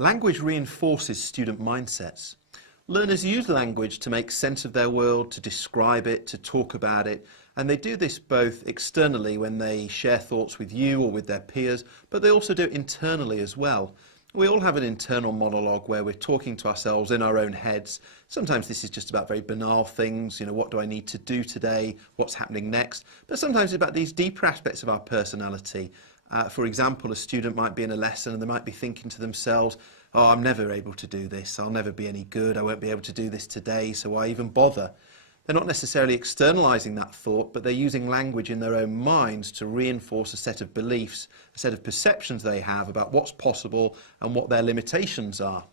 Language reinforces student mindsets. Learners use language to make sense of their world, to describe it, to talk about it, and they do this both externally when they share thoughts with you or with their peers, but they also do it internally as well. We all have an internal monologue where we're talking to ourselves in our own heads. Sometimes this is just about very banal things, what do I need to do today, what's happening next, but sometimes it's about these deeper aspects of our personality. For example, a student might be in a lesson and they might be thinking to themselves, oh, I'm never able to do this, I'll never be any good, I won't be able to do this today, so why even bother? They're not necessarily externalizing that thought, but they're using language in their own minds to reinforce a set of beliefs, a set of perceptions they have about what's possible and what their limitations are.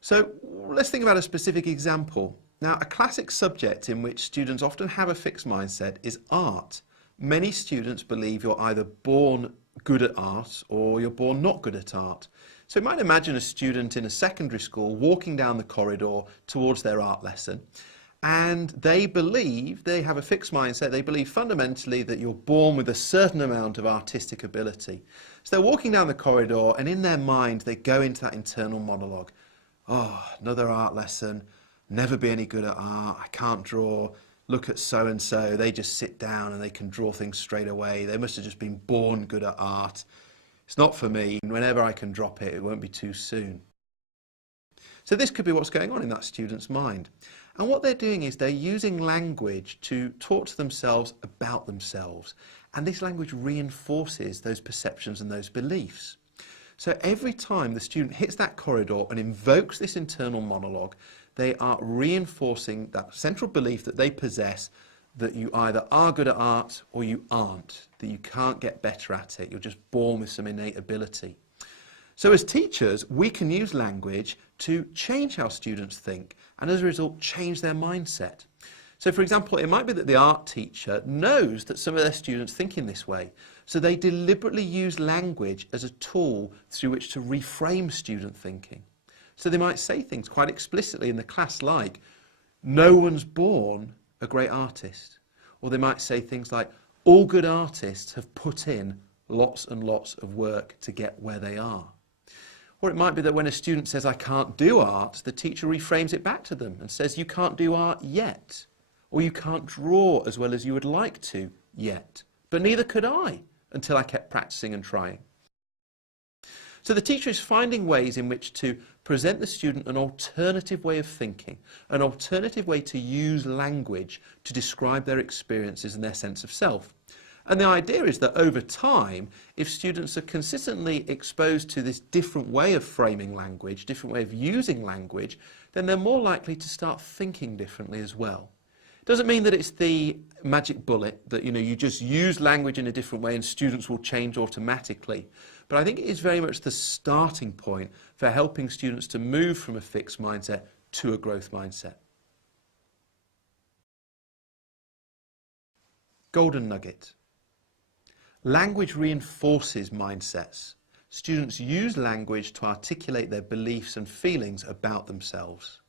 So let's think about a specific example. Now, a classic subject in which students often have a fixed mindset is art. Many students believe you're either born good at art or you're born not good at art. So you might imagine a student in a secondary school walking down the corridor towards their art lesson, and they have a fixed mindset. They believe fundamentally that you're born with a certain amount of artistic ability. So they're walking down the corridor and in their mind they go into that internal monologue. Oh, another art lesson, never be any good at art, I can't draw. Look at so-and-so, they just sit down and they can draw things straight away. They must have just been born good at art. It's not for me. Whenever I can drop it, it won't be too soon. So this could be what's going on in that student's mind. And what they're doing is they're using language to talk to themselves about themselves. And this language reinforces those perceptions and those beliefs. So every time the student hits that corridor and invokes this internal monologue, they are reinforcing that central belief that they possess, that you either are good at art or you aren't, that you can't get better at it, you're just born with some innate ability. So as teachers, we can use language to change how students think and as a result change their mindset. So for example, it might be that the art teacher knows that some of their students think in this way, so they deliberately use language as a tool through which to reframe student thinking. So they might say things quite explicitly in the class like, no one's born a great artist. Or they might say things like, all good artists have put in lots and lots of work to get where they are. Or it might be that when a student says, I can't do art, the teacher reframes it back to them and says, you can't do art yet. Or you can't draw as well as you would like to yet. But neither could I until I kept practicing and trying. So the teacher is finding ways in which to present the student an alternative way of thinking, an alternative way to use language to describe their experiences and their sense of self. And the idea is that over time, if students are consistently exposed to this different way of framing language, different way of using language, then they're more likely to start thinking differently as well. Doesn't mean that it's the magic bullet, that you just use language in a different way and students will change automatically. But I think it is very much the starting point for helping students to move from a fixed mindset to a growth mindset. Golden nugget. Language reinforces mindsets. Students use language to articulate their beliefs and feelings about themselves.